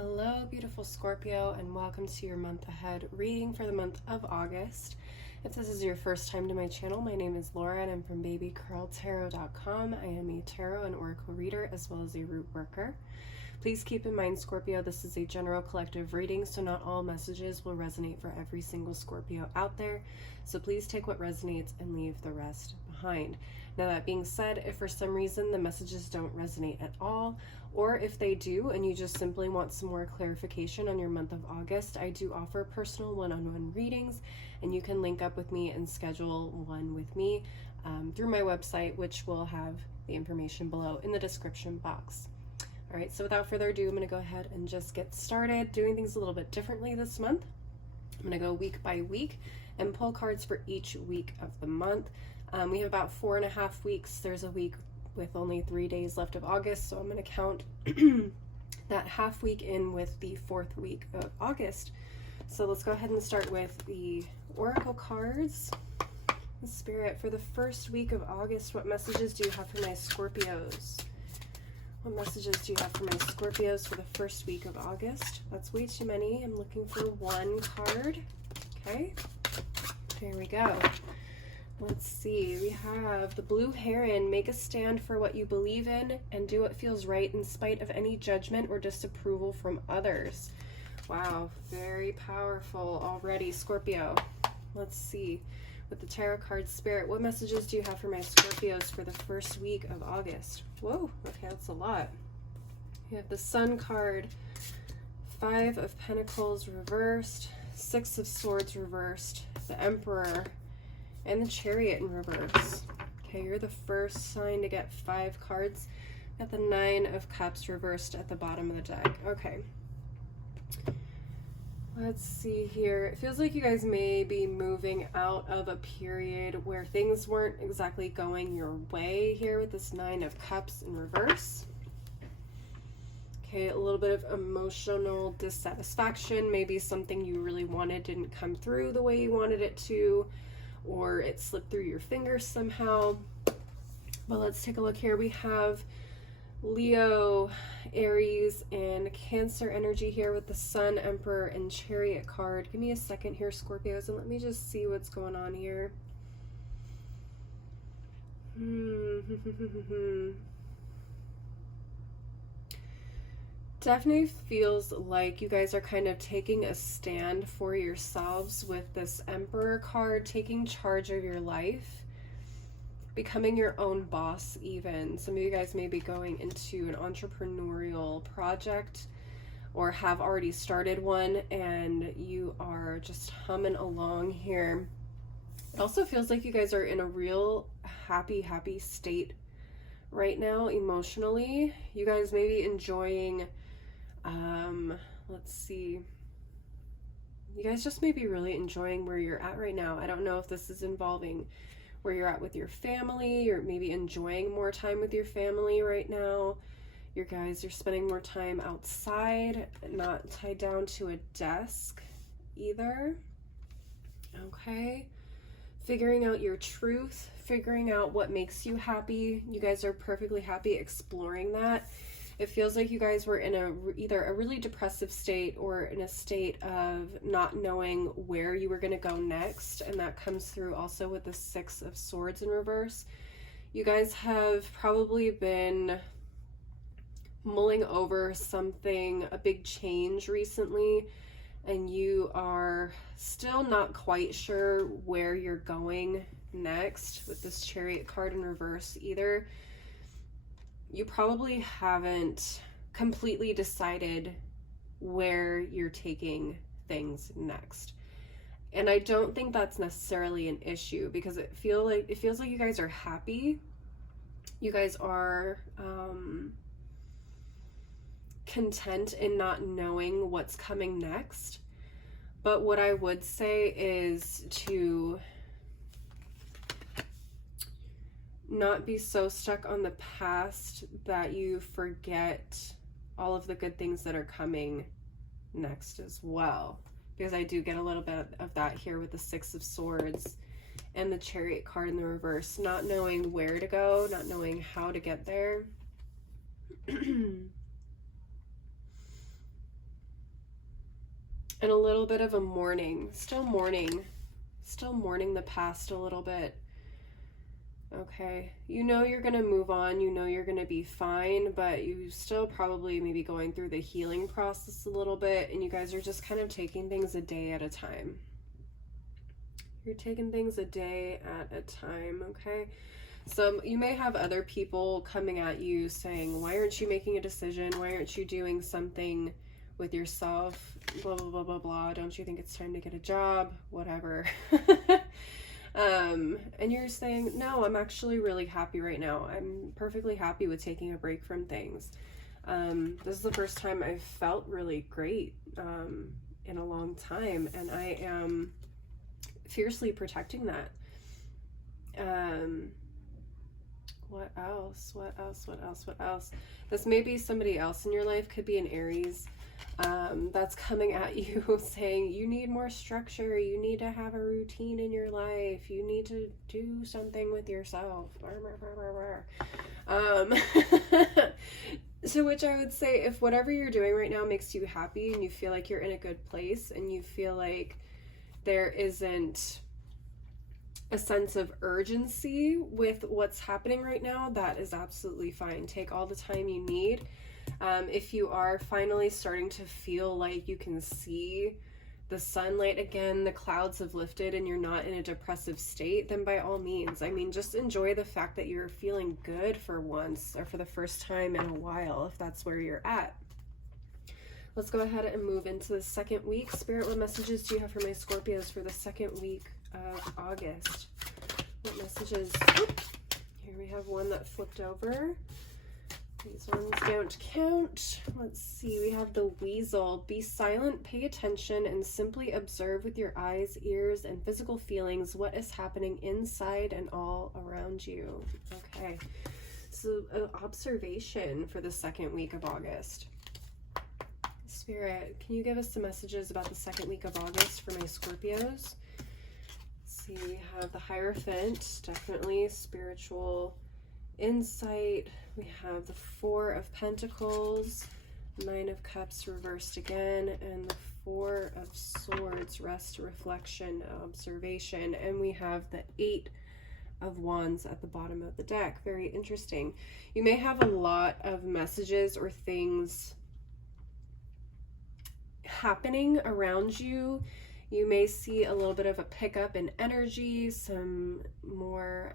Hello, beautiful Scorpio, and welcome to your month ahead reading for the month of August. If this is your first time to my channel, my name is Laura and I'm from babycurltarot.com. I am a tarot and oracle reader as well as a root worker. Please keep in mind, Scorpio, this is a general collective reading, so not all messages will resonate for every single Scorpio out there. So please take what resonates and leave the rest behind. Now, that being said, if for some reason the messages don't resonate at all, or if they do and you just simply want some more clarification on your month of August, I do offer personal one-on-one readings, and you can link up with me and schedule one with me through my website, which will have the information below in the description box. All right, so without further ado, I'm going to go ahead and just get started doing things a little bit differently this month. I'm going to go week by week and pull cards for each week of the month. We have about 4.5 weeks. There's a week with only 3 days left of August, so I'm going to count that half week in with the 4th week of August. So let's go ahead and start with the oracle cards. Spirit, for the first week of August, what messages do you have for my Scorpios? What messages do you have for my Scorpios for the first week of August? That's way too many. I'm looking for one card. Okay, here we go. Let's see. We have the Blue Heron. Make a stand for what you believe in and do what feels right in spite of any judgment or disapproval from others. Wow, very powerful already, Scorpio. Let's see. With the tarot card, Spirit, what messages do you have for my Scorpios for the first week of August? Whoa, okay, that's a lot. You have the Sun card, 5 of Pentacles reversed, 6 of Swords reversed, the Emperor, and the Chariot in reverse. Okay, you're the first sign to get 5 cards. Got the 9 of Cups reversed at the bottom of the deck. Okay. Let's see here. It feels like you guys may be moving out of a period where things weren't exactly going your way here with this 9 of Cups in reverse. Okay, a little bit of emotional dissatisfaction. Maybe something you really wanted didn't come through the way you wanted it to, or it slipped through your fingers somehow. But let's take a look here. We have Leo, Aries, and Cancer energy here with the Sun, Emperor, and Chariot card. Give me a second here, Scorpios, and let me just see what's going on here. Definitely feels like you guys are kind of taking a stand for yourselves with this Emperor card, taking charge of your life, becoming your own boss even. Some of you guys may be going into an entrepreneurial project or have already started one and you are just humming along here. It also feels like you guys are in a real happy state right now emotionally. You guys may be enjoying, let's see. You guys just may be really enjoying where you're at right now. I don't know if this is involving where you're at with your family. You're maybe enjoying more time with your family right now. You guys are spending more time outside, not tied down to a desk either. Okay. Figuring out your truth, figuring out what makes you happy. You guys are perfectly happy exploring that. It feels like you guys were in either a really depressive state or in a state of not knowing where you were going to go next, and that comes through also with the 6 of Swords in reverse. You guys have probably been mulling over something, a big change recently, and you are still not quite sure where you're going next with this Chariot card in reverse either. You probably haven't completely decided where you're taking things next. And I don't think that's necessarily an issue because it feels like you guys are happy. You guys are content in not knowing what's coming next. But what I would say is to not be so stuck on the past that you forget all of the good things that are coming next as well. Because I do get a little bit of that here with the 6 of Swords and the Chariot card in the reverse. Not knowing where to go, not knowing how to get there. And a little bit of a mourning, still mourning the past a little bit. Okay, you know you're going to move on, you know you're going to be fine, but you still probably maybe going through the healing process a little bit, and you guys are just kind of taking things a day at a time. You're taking things a day at a time, okay? So you may have other people coming at you saying, why aren't you making a decision? Why aren't you doing something with yourself? Blah, blah, blah, blah, blah. Don't you think it's time to get a job? Whatever. And you're saying, no, I'm actually really happy right now. I'm perfectly happy with taking a break from things. This is the first time I've felt really great in a long time, and I am fiercely protecting that. What else? What else? What else? What else? This may be somebody else in your life, could be an Aries, that's coming at you saying you need more structure, you need to have a routine in your life, you need to do something with yourself. So which I would say, if whatever you're doing right now makes you happy and you feel like you're in a good place and you feel like there isn't a sense of urgency with what's happening right now, that is absolutely fine. Take all the time you need. If you are finally starting to feel like you can see the sunlight again, the clouds have lifted, and you're not in a depressive state, then by all means, I mean, just enjoy the fact that you're feeling good for once, or for the first time in a while, if that's where you're at. Let's go ahead and move into the second week. Spirit, what messages do you have for my Scorpios for the second week of August? What messages? Here we have one that flipped over. These ones don't count. Let's see. We have the Weasel. Be silent, pay attention, and simply observe with your eyes, ears, and physical feelings what is happening inside and all around you. Okay. So, observation for the second week of August. Spirit, can you give us some messages about the second week of August for my Scorpios? See, we have the Hierophant, definitely spiritual insight. We have the Four of Pentacles, Nine of Cups reversed again, and the Four of Swords, rest, reflection, observation, and we have the Eight of Wands at the bottom of the deck. Very interesting. You may have a lot of messages or things happening around you. You may see a little bit of a pickup in energy, some more,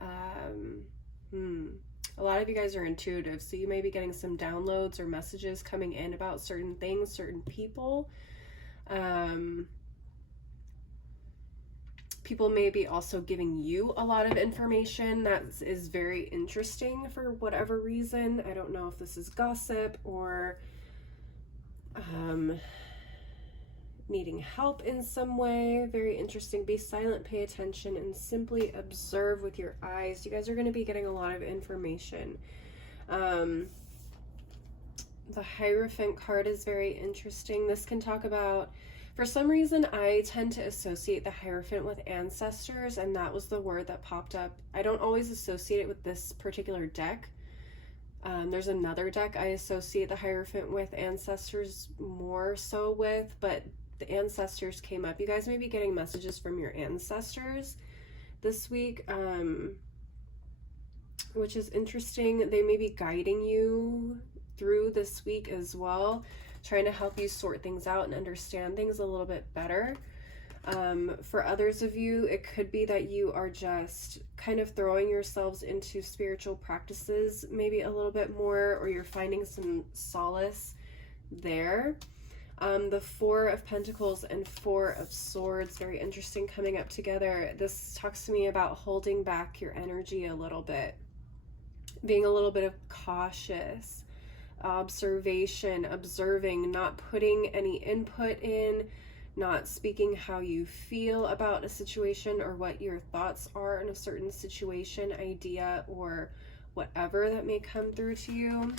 a lot of you guys are intuitive, so you may be getting some downloads or messages coming in about certain things, certain people. People may be also giving you a lot of information that is very interesting for whatever reason. I don't know if this is gossip or needing help in some way. Very interesting. Be silent, pay attention, and simply observe with your eyes. You guys are going to be getting a lot of information. The Hierophant card is very interesting. This can talk about, for some reason, I tend to associate the Hierophant with ancestors, and that was the word that popped up. I don't always associate it with this particular deck. There's another deck I associate the Hierophant with ancestors more so with, but the ancestors came up. You guys may be getting messages from your ancestors this week, which is interesting. They may be guiding you through this week as well, trying to help you sort things out and understand things a little bit better. For others of you, it could be that you are just kind of throwing yourselves into spiritual practices maybe a little bit more, or you're finding some solace there. The Four of Pentacles and Four of Swords, very interesting coming up together. This talks to me about holding back your energy a little bit, being a little bit of cautious, observation, observing, not putting any input in, not speaking how you feel about a situation or what your thoughts are in a certain situation, idea, or whatever that may come through to you.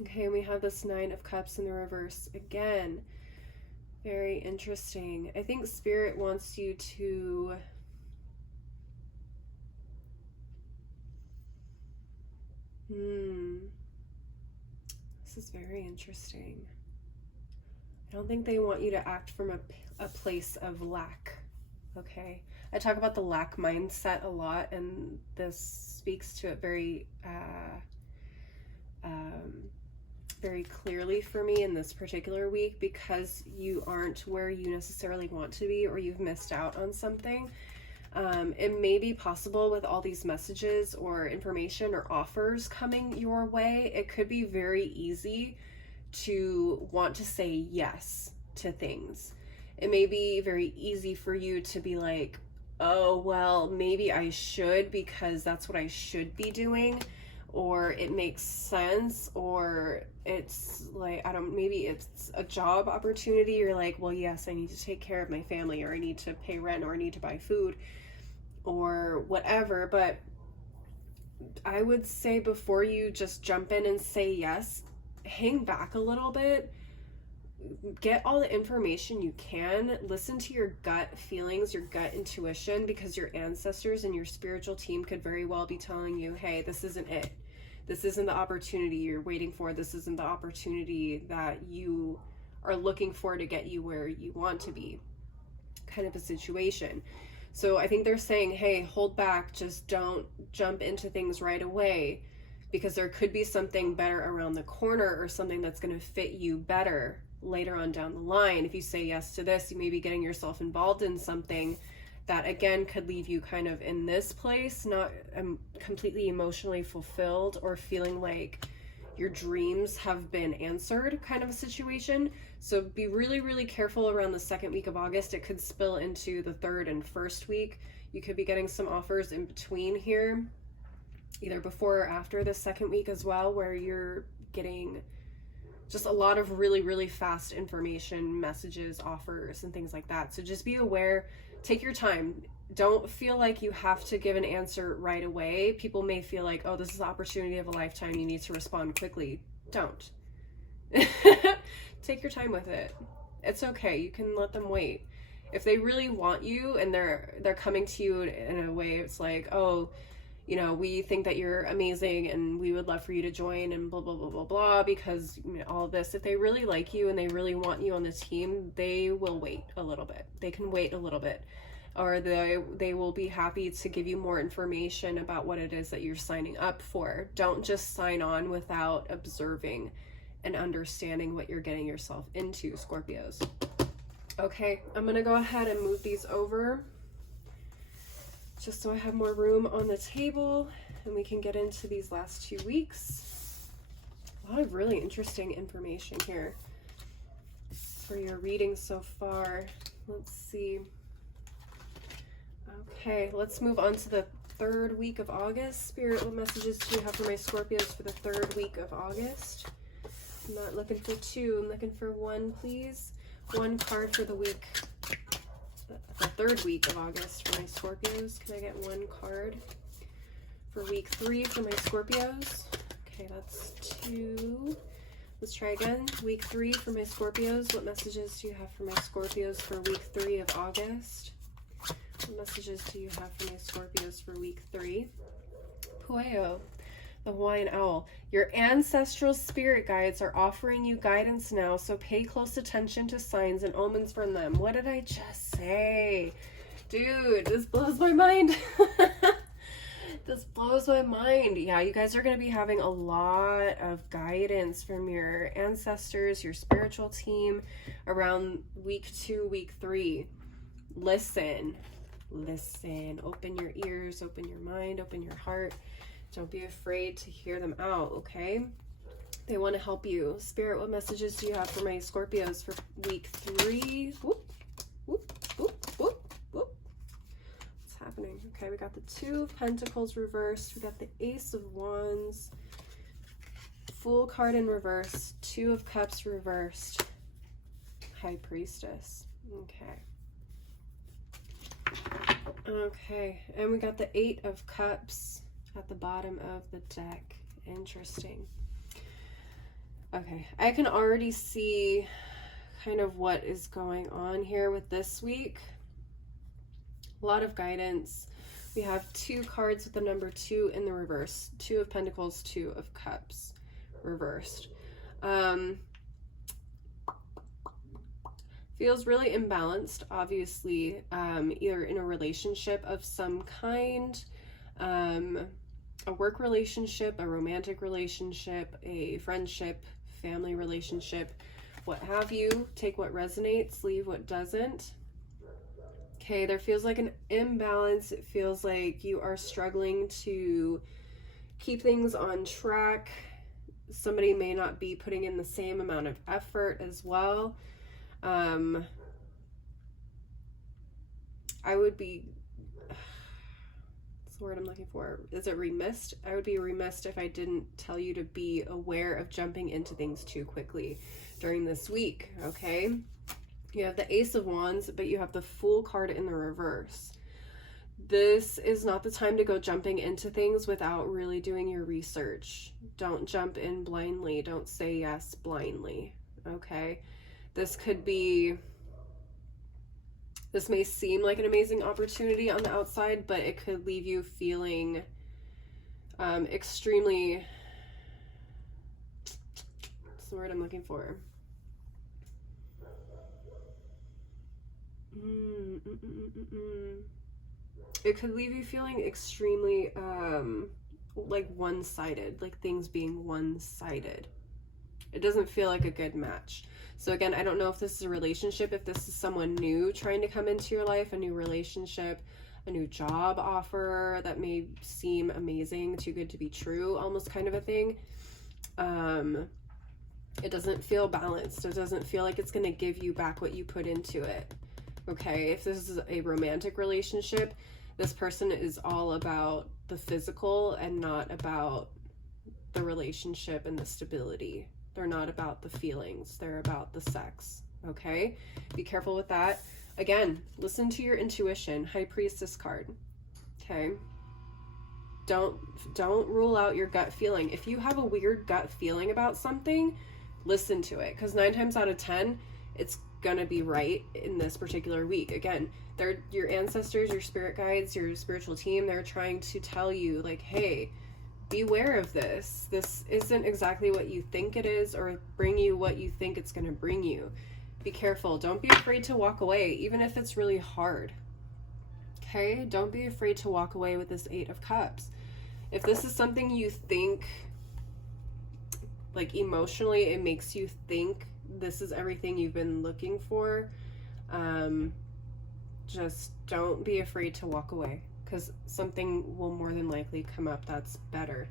Okay, and we have this Nine of Cups in the reverse again. Very interesting. I think Spirit wants you to this is very interesting. I don't think they want you to act from a place of lack, okay? I talk about the lack mindset a lot, and this speaks to it very, very clearly for me in this particular week, because you aren't where you necessarily want to be, or you've missed out on something. It may be possible with all these messages or information or offers coming your way, it could be very easy to want to say yes to things. It may be very easy for you to be like, oh, well, maybe I should because that's what I should be doing, or it makes sense, or it's like, maybe it's a job opportunity. You're like, well, yes, I need to take care of my family, or I need to pay rent, or I need to buy food, or whatever. But I would say, before you just jump in and say yes, hang back a little bit, get all the information you can, listen to your gut feelings, your gut intuition, because your ancestors and your spiritual team could very well be telling you, hey, this isn't it. This isn't the opportunity you're waiting for. This isn't the opportunity that you are looking for to get you where you want to be, kind of a situation. So I think they're saying, hey, hold back, just don't jump into things right away, because there could be something better around the corner, or something that's going to fit you better later on down the line. If you say yes to this, you may be getting yourself involved in something that, again, could leave you kind of in this place, not completely emotionally fulfilled, or feeling like your dreams have been answered, kind of a situation. So be really, really careful around the second week of August. It could spill into the third and first week. You could be getting some offers in between here, either before or after the second week as well, where you're getting just a lot of really, really fast information, messages, offers, and things like that. So just be aware, take your time. Don't feel like you have to give an answer right away. People may feel like, oh, this is the opportunity of a lifetime, you need to respond quickly. Don't. Take your time with it. It's okay. You can let them wait. If they really want you and they're coming to you in a way, it's like, oh, you know, we think that you're amazing and we would love for you to join, and blah, blah, blah, blah, blah, because, you know, all of this. If they really like you and they really want you on the team, they will wait a little bit. They can wait a little bit, or they will be happy to give you more information about what it is that you're signing up for. Don't just sign on without observing and understanding what you're getting yourself into, Scorpios. Okay, I'm going to go ahead and move these over, just so I have more room on the table and we can get into these last 2 weeks. A lot of really interesting information here for your reading so far. Let's see. Okay, let's move on to the third week of August. Spirit, what messages do you have for my Scorpios for the third week of August? I'm not looking for 2, I'm looking for 1, please. 1 card for the week. The third week of August for my Scorpios. Can I get 1 card for week 3 for my Scorpios? Okay, that's 2. Let's try again. Week 3 for my Scorpios. What messages do you have for my Scorpios for week 3 of August? What messages do you have for my Scorpios for week 3? Pueo, the Hawaiian owl. Your ancestral spirit guides are offering you guidance now, so pay close attention to signs and omens from them. What did I just say? Dude, this blows my mind. This blows my mind. Yeah, you guys are going to be having a lot of guidance from your ancestors, your spiritual team, around week 2, week 3. Listen. Open your ears, open your mind, open your heart. Don't be afraid to hear them out, okay? They want to help you. Spirit, what messages do you have for my Scorpios for week 3? Whoop, whoop, whoop, whoop, whoop. What's happening? Okay, we got the 2 of Pentacles reversed. We got the Ace of Wands. Fool card in reverse. 2 of Cups reversed. High Priestess. Okay. Okay, and we got the 8 of Cups at the bottom of the deck. Interesting. Okay, I can already see kind of what is going on here with this week. A lot of guidance. We have 2 cards with the number 2 in the reverse. 2 of Pentacles, 2 of Cups reversed. Feels really imbalanced, obviously, either in a relationship of some kind, a work relationship, a romantic relationship, a friendship, family relationship, what have you. Take what resonates, leave what doesn't. Okay, there feels like an imbalance. It feels like you are struggling to keep things on track. Somebody may not be putting in the same amount of effort as well. I would be, what's the word I'm looking for? Is it remiss? I would be remiss if I didn't tell you to be aware of jumping into things too quickly during this week, okay? You have the Ace of Wands, but you have the Fool card in the reverse. This is not the time to go jumping into things without really doing your research. Don't jump in blindly. Don't say yes blindly, okay? This may seem like an amazing opportunity on the outside, but it could leave you feeling extremely, what's the word I'm looking for? It could leave you feeling extremely like one-sided, like things being one-sided. It doesn't feel like a good match. So again, I don't know if this is a relationship, if this is someone new trying to come into your life, a new relationship, a new job offer that may seem amazing, too good to be true, almost kind of a thing. It doesn't feel balanced. It doesn't feel like it's going to give you back what you put into it. Okay, if this is a romantic relationship, this person is all about the physical and not about the relationship and the stability. They're not about the feelings. They're about the sex. Okay, be careful with that. Again, listen to your intuition. High Priestess card. Okay, don't rule out your gut feeling. If you have a weird gut feeling about something, listen to it, because 9 times out of 10 it's gonna be right in this particular week. Again, they're your ancestors, your spirit guides, your spiritual team. They're trying to tell you, like, hey, beware of this. This isn't exactly what you think it is, or bring you what you think it's going to bring you. Be careful. Don't be afraid to walk away, even if it's really hard. Okay? Don't be afraid to walk away with this 8 of Cups. If this is something you think, like emotionally, it makes you think this is everything you've been looking for, just don't be afraid to walk away, because something will more than likely come up that's better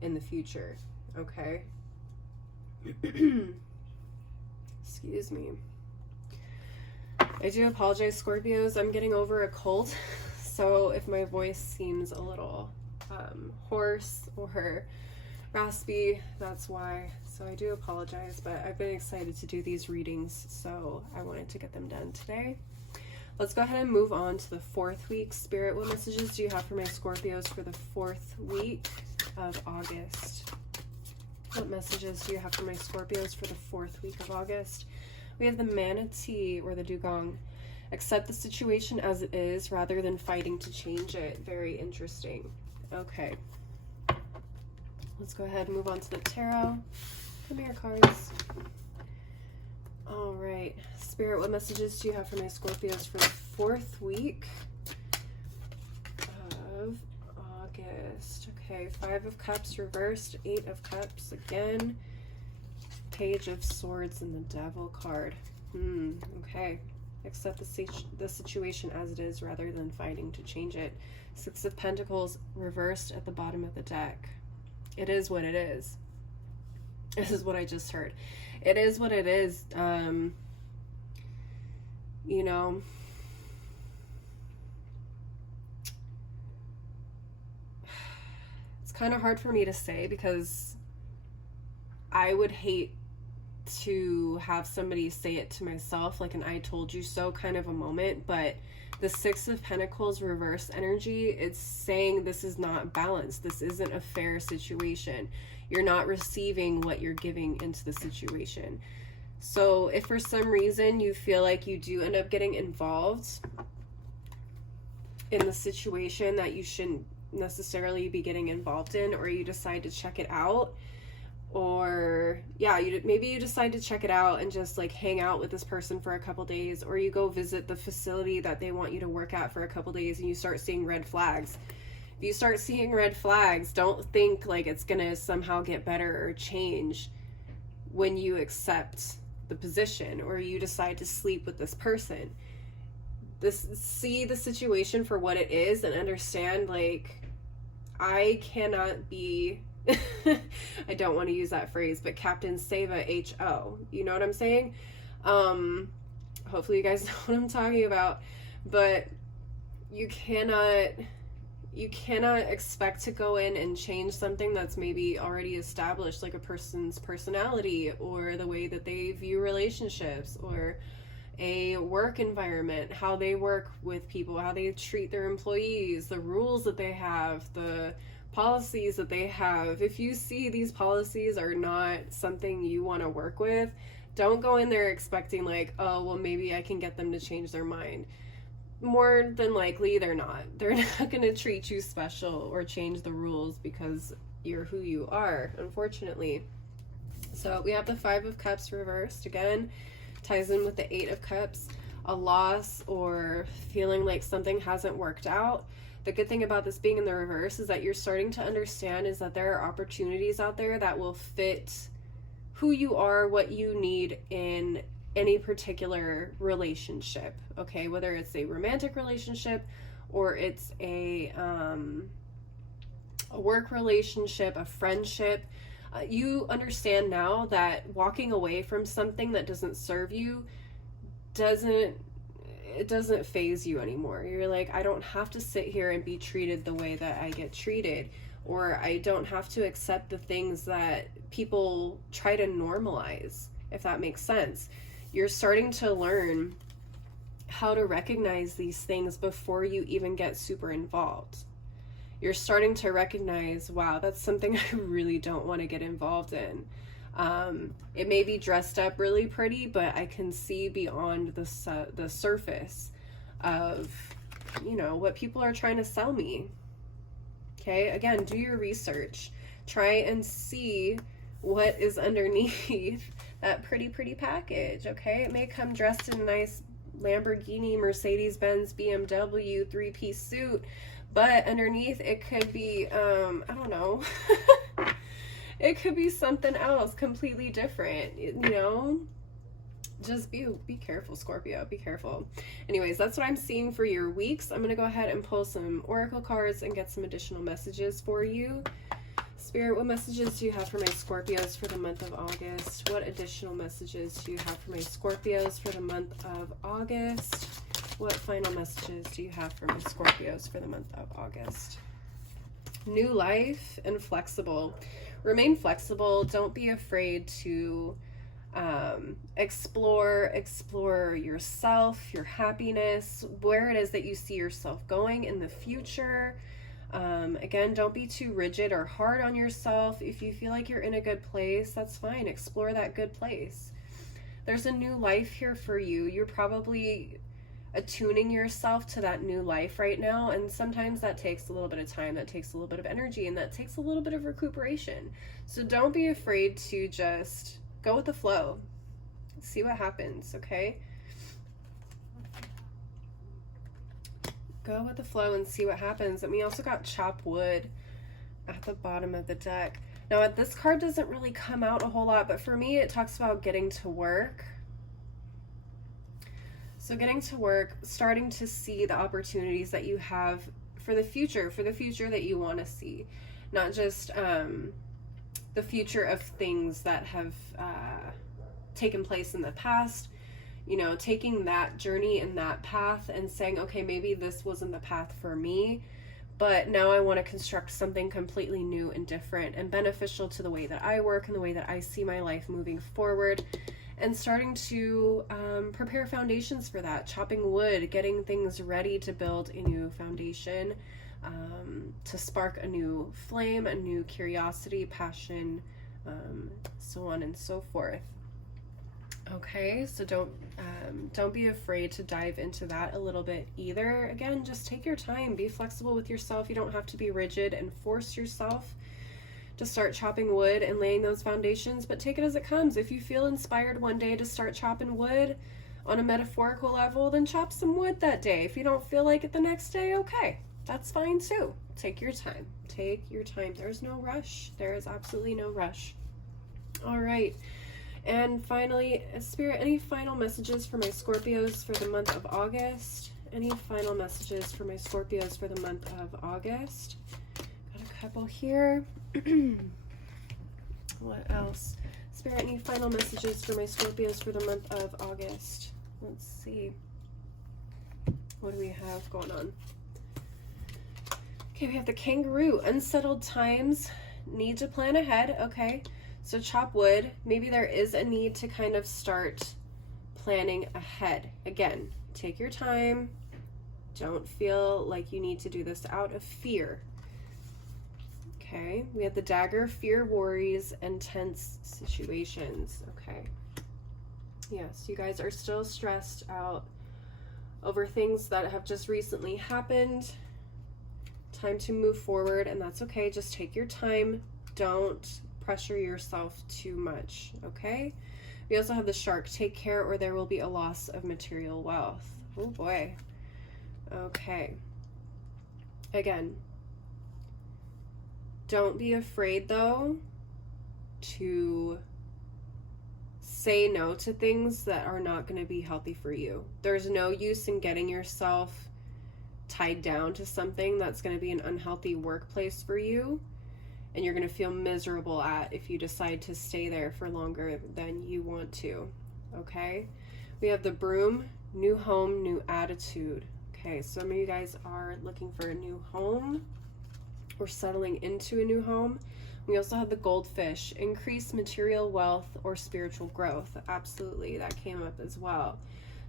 in the future. Okay? Excuse me. I do apologize, Scorpios. I'm getting over a cold, so if my voice seems a little hoarse or raspy, that's why. So I do apologize, but I've been excited to do these readings, so I wanted to get them done today. Let's go ahead and move on to the 4th week. Spirit, what messages do you have for my Scorpios for the 4th week of August? What messages do you have for my Scorpios for the 4th week of August? We have the Manatee, or the Dugong. Accept the situation as it is rather than fighting to change it. Very interesting. Okay. Let's go ahead and move on to the Tarot. Come here, cards. All right. Spirit, what messages do you have for my Scorpios for the 4th week of August? Okay, 5 of Cups reversed, 8 of Cups again, Page of Swords, and the Devil card. Okay. Accept the situation as it is rather than fighting to change it. 6 of Pentacles reversed at the bottom of the deck. It is what it is. This is what I just heard. It is what it is. You know, it's kind of hard for me to say, because I would hate to have somebody say it to myself, like an I told you so kind of a moment, but the 6 of Pentacles reverse energy, it's saying this is not balanced. This isn't a fair situation. You're not receiving what you're giving into the situation. So if for some reason you feel like you do end up getting involved in the situation that you shouldn't necessarily be getting involved in, or you decide to check it out, or yeah, maybe you decide to check it out and just like hang out with this person for a couple days, or you go visit the facility that they want you to work at for a couple days and you start seeing red flags. If you start seeing red flags, don't think like it's gonna somehow get better or change when you accept the position or you decide to sleep with this person. See the situation for what it is and understand, like, I cannot be I don't want to use that phrase, but Captain Sava HO. You know what I'm saying? Hopefully you guys know what I'm talking about. But you cannot expect to go in and change something that's maybe already established, like a person's personality or the way that they view relationships or a work environment, how they work with people, how they treat their employees, the rules that they have, the policies that they have. If you see these policies are not something you want to work with, don't go in there expecting like, oh, well, maybe I can get them to change their mind. More than likely, they're not. They're not going to treat you special or change the rules because you're who you are, unfortunately. So we have the 5 of Cups reversed. Again, ties in with the 8 of Cups. A loss or feeling like something hasn't worked out. The good thing about this being in the reverse is that you're starting to understand is that there are opportunities out there that will fit who you are, what you need in any particular relationship, okay? Whether it's a romantic relationship or it's a work relationship, a friendship. You understand now that walking away from something that doesn't serve you doesn't phase you anymore. You're like, I don't have to sit here and be treated the way that I get treated, or I don't have to accept the things that people try to normalize, if that makes sense. You're starting to learn how to recognize these things before you even get super involved. You're starting to recognize, wow, that's something I really don't want to get involved in. It may be dressed up really pretty, but I can see beyond the surface of, you know, what people are trying to sell me. Okay, again, do your research. Try and see what is underneath that pretty package, okay? It may come dressed in a nice Lamborghini, Mercedes-Benz, BMW 3-piece suit, but underneath it could be, I don't know, it could be something else completely different, you know? Just be careful, Scorpio, be careful. Anyways, that's what I'm seeing for your weeks. I'm going to go ahead and pull some oracle cards and get some additional messages for you. Spirit, what messages do you have for my Scorpios for the month of August? What additional messages do you have for my Scorpios for the month of August? What final messages do you have for my Scorpios for the month of August? New life and flexible. Remain flexible. Don't be afraid to explore yourself, your happiness, where it is that you see yourself going in the future. Again, don't be too rigid or hard on yourself. If you feel like you're in a good place, that's fine. Explore that good place. There's a new life here for you. You're probably attuning yourself to that new life right now, and sometimes that takes a little bit of time, that takes a little bit of energy, and that takes a little bit of recuperation. So don't be afraid to just go with the flow. See what happens, okay? Go with the flow and see what happens. And we also got chop wood at the bottom of the deck. Now, this card doesn't really come out a whole lot, but for me, it talks about getting to work. So getting to work, starting to see the opportunities that you have for the future that you want to see. Not just the future of things that have taken place in the past, you know, taking that journey and that path and saying, okay, maybe this wasn't the path for me, but now I want to construct something completely new and different and beneficial to the way that I work and the way that I see my life moving forward, and starting to prepare foundations for that, chopping wood, getting things ready to build a new foundation, to spark a new flame, a new curiosity, passion, so on and so forth. Okay, so don't be afraid to dive into that a little bit either. Again, just take your time, be flexible with yourself. You don't have to be rigid and force yourself to start chopping wood and laying those foundations, but take it as it comes. If you feel inspired one day to start chopping wood on a metaphorical level, then chop some wood that day. If you don't feel like it the next day, okay, that's fine too. Take your time. Take your time. There's no rush. There is absolutely no rush. All right. And finally, Spirit, any final messages for my Scorpios for the month of August? Any final messages for my Scorpios for the month of August? Got a couple here. What else? Spirit, any final messages for my Scorpios for the month of August? Let's see. What do we have going on? Okay, we have the kangaroo. Unsettled times. Need to plan ahead. Okay, so chop wood. Maybe there is a need to kind of start planning ahead. Again, take your time. Don't feel like you need to do this out of fear. Okay, we have the dagger. Fear, worries, and tense situations. Okay. Yes, you guys are still stressed out over things that have just recently happened. Time to move forward, and that's okay. Just take your time. Don't pressure yourself too much, okay? We also have the shark. Take care or there will be a loss of material wealth. Oh boy. Okay. Again, don't be afraid though to say no to things that are not going to be healthy for you. There's no use in getting yourself tied down to something that's going to be an unhealthy workplace for you, and you're going to feel miserable at if you decide to stay there for longer than you want to. Okay, we have the broom. New home, new attitude. Okay, some of you guys are looking for a new home or settling into a new home. We also have the goldfish. Increase material wealth or spiritual growth. Absolutely, that came up as well.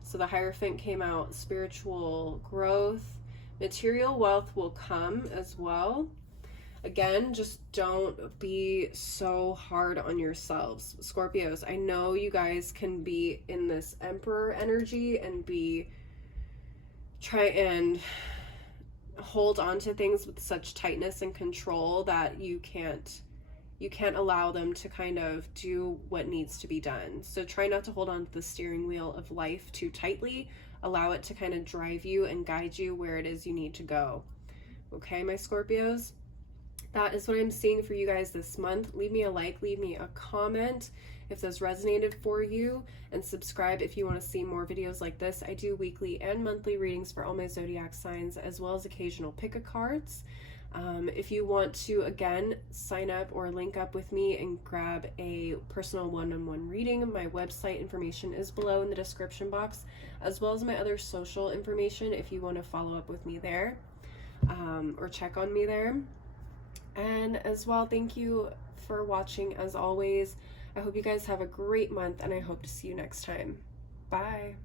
So the Hierophant came out. Spiritual growth. Material wealth will come as well. Again, just don't be so hard on yourselves. Scorpios, I know you guys can be in this Emperor energy and try and hold on to things with such tightness and control that you can't allow them to kind of do what needs to be done. So try not to hold on to the steering wheel of life too tightly. Allow it to kind of drive you and guide you where it is you need to go. Okay, my Scorpios? That is what I'm seeing for you guys this month. Leave me a like, leave me a comment if this resonated for you, and subscribe if you want to see more videos like this. I do weekly and monthly readings for all my zodiac signs, as well as occasional pick-a-cards. If you want to, again, sign up or link up with me and grab a personal one-on-one reading, my website information is below in the description box, as well as my other social information if you want to follow up with me there, or check on me there. And as well, thank you for watching as always. I hope you guys have a great month, and I hope to see you next time. Bye.